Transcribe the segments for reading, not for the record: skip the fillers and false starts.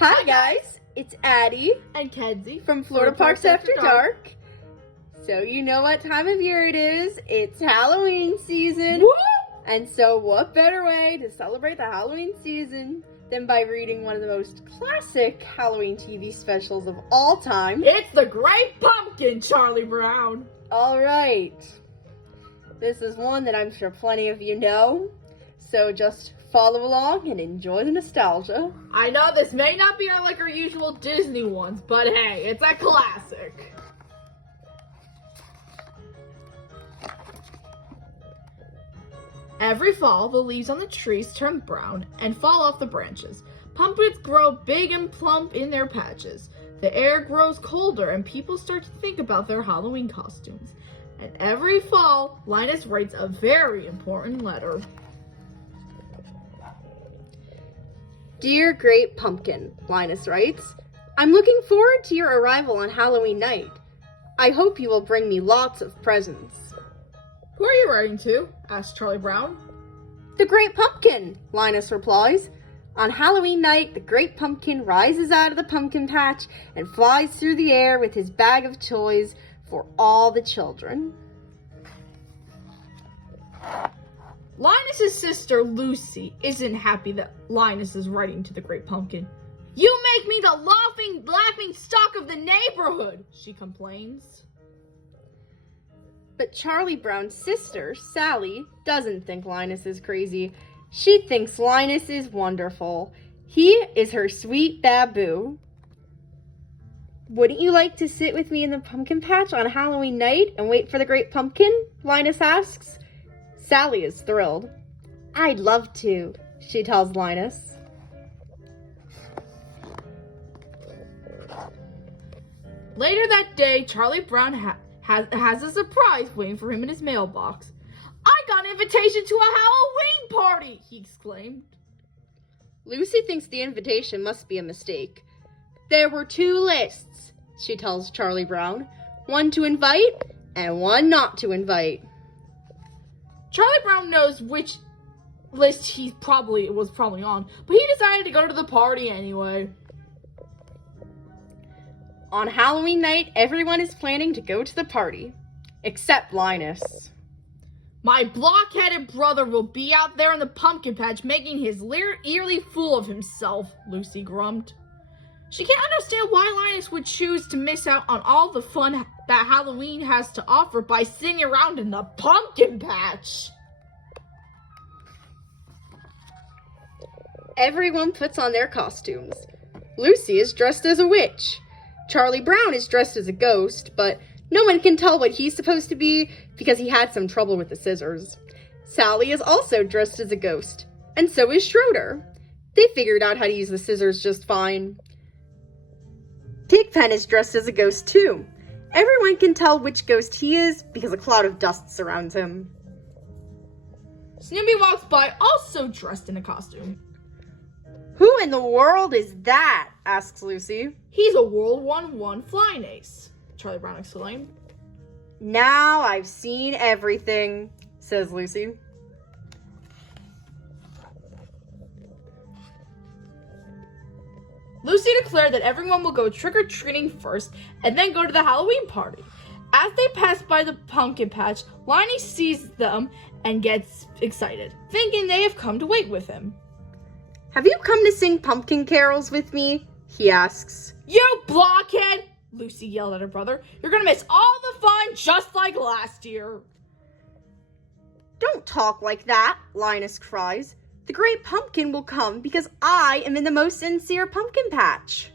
Hi guys, it's Addie and Kenzie from Florida Parks After Dark. So you know what time of year it is. It's Halloween season. Woo! And so what better way to celebrate the Halloween season than by reading one of the most classic Halloween TV specials of all time. It's The Great Pumpkin, Charlie Brown. All right. This is one that I'm sure plenty of you know. So just follow along and enjoy the nostalgia. I know this may not be like our usual Disney ones, but hey, it's a classic. Every fall, the leaves on the trees turn brown and fall off the branches. Pumpkins grow big and plump in their patches. The air grows colder and people start to think about their Halloween costumes. And every fall, Linus writes a very important letter. Dear Great Pumpkin, Linus writes, I'm looking forward to your arrival on Halloween night. I hope you will bring me lots of presents. Who are you writing to? Asked Charlie Brown. The Great Pumpkin, Linus replies. On Halloween night, the Great Pumpkin rises out of the pumpkin patch and flies through the air with his bag of toys for all the children. Linus's sister, Lucy, isn't happy that Linus is writing to the Great Pumpkin. You make me the laughing stock of the neighborhood, she complains. But Charlie Brown's sister, Sally, doesn't think Linus is crazy. She thinks Linus is wonderful. He is her sweet baboo. Wouldn't you like to sit with me in the pumpkin patch on Halloween night and wait for the Great Pumpkin? Linus asks. Sally is thrilled. I'd love to, she tells Linus. Later that day, Charlie Brown has a surprise waiting for him in his mailbox. I got an invitation to a Halloween party, he exclaimed. Lucy thinks the invitation must be a mistake. There were 2 lists, she tells Charlie Brown. One to invite and one not to invite. Charlie Brown knows which list he was probably on, but he decided to go to the party anyway. On Halloween night, everyone is planning to go to the party, except Linus. My block-headed brother will be out there in the pumpkin patch making his eerily fool of himself, Lucy grumbled. She can't understand why Linus would choose to miss out on all the fun that Halloween has to offer by sitting around in the pumpkin patch. Everyone puts on their costumes. Lucy is dressed as a witch. Charlie Brown is dressed as a ghost, but no one can tell what he's supposed to be because he had some trouble with the scissors. Sally is also dressed as a ghost, and so is Schroeder. They figured out how to use the scissors just fine. Pigpen is dressed as a ghost too. Everyone can tell which ghost he is because a cloud of dust surrounds him. Snoopy walks by, also dressed in a costume. Who in the world is that? Asks Lucy. He's a World War I flying ace, Charlie Brown exclaimed. Now I've seen everything, says Lucy. Lucy declared that everyone will go trick-or-treating first and then go to the Halloween party. As they pass by the pumpkin patch, Linus sees them and gets excited, thinking they have come to wait with him. Have you come to sing pumpkin carols with me? He asks. You blockhead! Lucy yelled at her brother. You're gonna miss all the fun just like last year. Don't talk like that, Linus cries. The Great Pumpkin will come because I am in the most sincere pumpkin patch.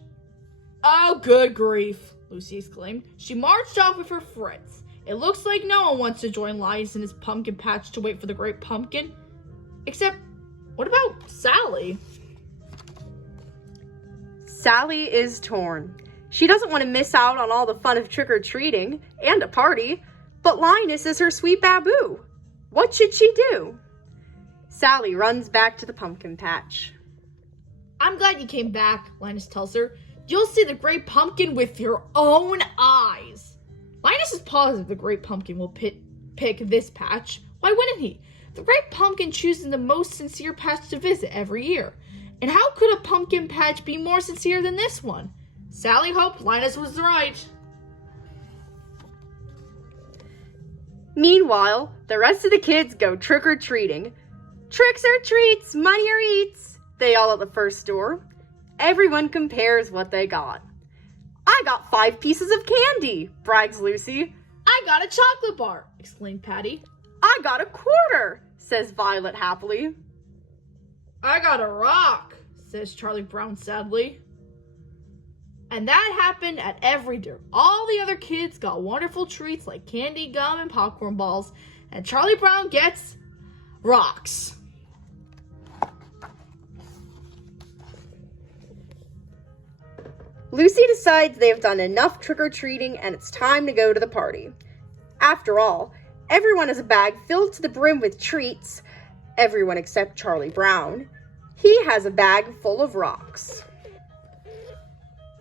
Oh, good grief, Lucy exclaimed. She marched off with her friends. It looks like no one wants to join Linus in his pumpkin patch to wait for the Great Pumpkin. Except, what about Sally? Sally is torn. She doesn't want to miss out on all the fun of trick-or-treating and a party, but Linus is her sweet baboo. What should she do? Sally runs back to the pumpkin patch. I'm glad you came back, Linus tells her. You'll see the Great Pumpkin with your own eyes. Linus is positive the Great Pumpkin will pick this patch. Why wouldn't he? The Great Pumpkin chooses the most sincere patch to visit every year. And how could a pumpkin patch be more sincere than this one? Sally hoped Linus was right. Meanwhile, the rest of the kids go trick-or-treating. Tricks or treats, money or eats, they yell at the first door. Everyone compares what they got. I got 5 pieces of candy, brags Lucy. I got a chocolate bar, exclaimed Patty. I got a quarter, says Violet happily. I got a rock, says Charlie Brown sadly. And that happened at every door. All the other kids got wonderful treats like candy, gum, and popcorn balls. And Charlie Brown gets rocks. Lucy decides they have done enough trick-or-treating and it's time to go to the party. After all, everyone has a bag filled to the brim with treats. Everyone except Charlie Brown. He has a bag full of rocks.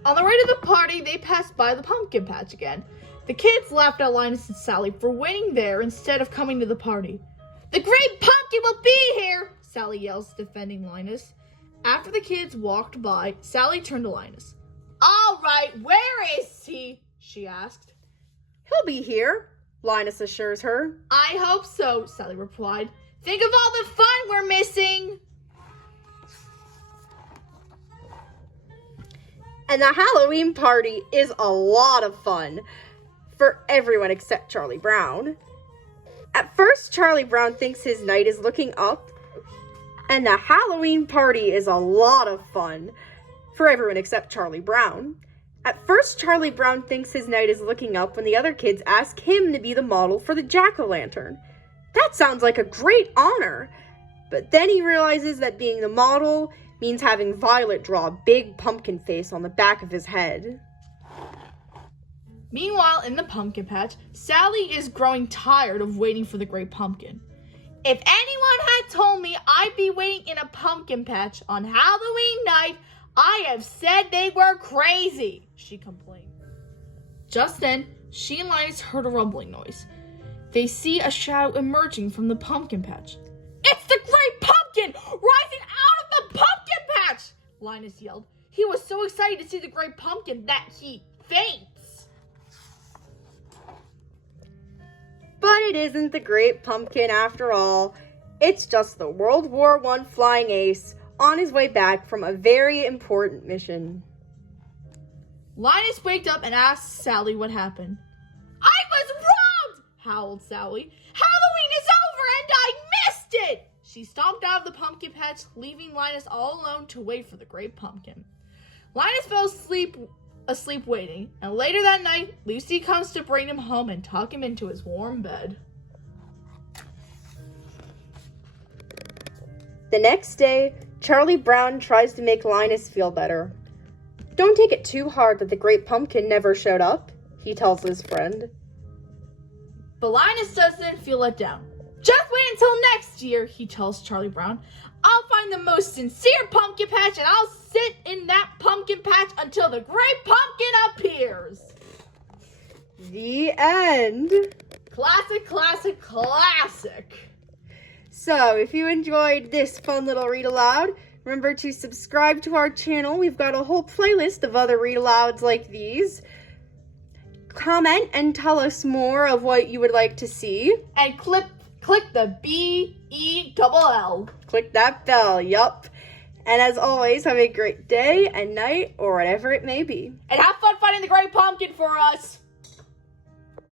On the way to the party, they passed by the pumpkin patch again. The kids laughed at Linus and Sally for waiting there instead of coming to the party. The great pumpkin will be here, Sally yells, defending Linus. After the kids walked by, Sally turned to Linus. All right, where is he? She asked. He'll be here, Linus assures her. I hope so, Sally replied. Think of all the fun we're missing. And the Halloween party is a lot of fun for everyone except Charlie Brown. At first, Charlie Brown thinks his night is looking up, and the Halloween party is a lot of fun for everyone except Charlie Brown. At first, Charlie Brown thinks his night is looking up when the other kids ask him to be the model for the jack-o'-lantern. That sounds like a great honor, but then he realizes that being the model means having Violet draw a big pumpkin face on the back of his head. Meanwhile, in the pumpkin patch, Sally is growing tired of waiting for the great pumpkin. If anyone had told me I'd be waiting in a pumpkin patch on Halloween night, I have said they were crazy, she complained. Just then, she and Linus heard a rumbling noise. They see a shadow emerging from the pumpkin patch. It's the great pumpkin rising out of the pumpkin patch, Linus yelled. He was so excited to see the great pumpkin that he faints. But it isn't the great pumpkin after all. It's just the World War I flying ace on his way back from a very important mission. Linus waked up and asked Sally what happened. I was robbed, howled Sally. Halloween is over and I missed it! She stomped out of the pumpkin patch, leaving Linus all alone to wait for the great pumpkin. Linus fell asleep waiting, and later that night, Lucy comes to bring him home and tuck him into his warm bed. The next day, Charlie Brown tries to make Linus feel better. Don't take it too hard that the great pumpkin never showed up, he tells his friend. But Linus doesn't feel let down. Just wait until next year, he tells Charlie Brown. I'll find the most sincere pumpkin patch and I'll sit in that pumpkin patch until the great pumpkin appears. The end. Classic, classic, classic. So, if you enjoyed this fun little read aloud, remember to subscribe to our channel. We've got a whole playlist of other read alouds like these. Comment and tell us more of what you would like to see. And click the BELL. Click that bell, yup. And as always, have a great day and night or whatever it may be. And have fun finding the great pumpkin for us.